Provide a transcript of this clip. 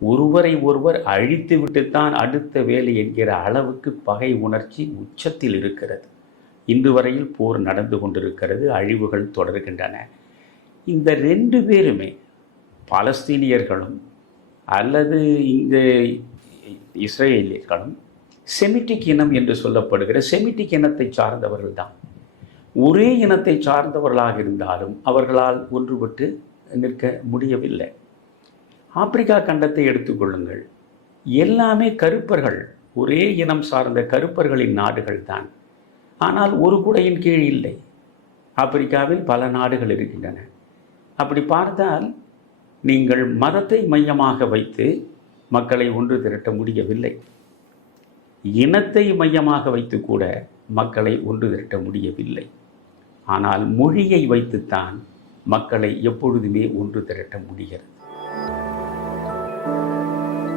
ஒருவரை ஒருவர் அழித்து விட்டுத்தான் அடுத்த வேலை என்கிற அளவுக்கு பகை உணர்ச்சி உச்சத்தில் இருக்கிறது. இன்று வரையில் போர் நடந்து கொண்டிருக்கிறது அழிவுகள் தொடர்கின்றன. இந்த ரெண்டு பேருமே பாலஸ்தீனியர்களும் அல்லது இங்கு இஸ்ரேலியர்களும் செமிட்டிக் இனம் என்று சொல்லப்படுகிற செமிட்டிக் இனத்தை சார்ந்தவர்கள் தான். ஒரே இனத்தை சார்ந்தவர்களாக இருந்தாலும் அவர்களால் ஒன்றுபட்டு நிற்க முடியவில்லை. ஆப்பிரிக்கா கண்டத்தை எடுத்துக்கொள்ளுங்கள். எல்லாமே கருப்பர்கள். ஒரே இனம் சார்ந்த கருப்பர்களின் நாடுகள் தான். ஆனால் ஒரு குடையின் கீழ் இல்லை. ஆப்பிரிக்காவில் பல நாடுகள் இருக்கின்றன. அப்படி பார்த்தால் நீங்கள் மதத்தை மையமாக வைத்து மக்களை ஒன்று திரட்ட முடியவில்லை. இனத்தை மையமாக வைத்து கூட மக்களை ஒன்று திரட்ட முடியவில்லை. ஆனால் மொழியை வைத்துத்தான் மக்களை எப்பொழுதுமே ஒன்று திரட்ட முடிகிறது.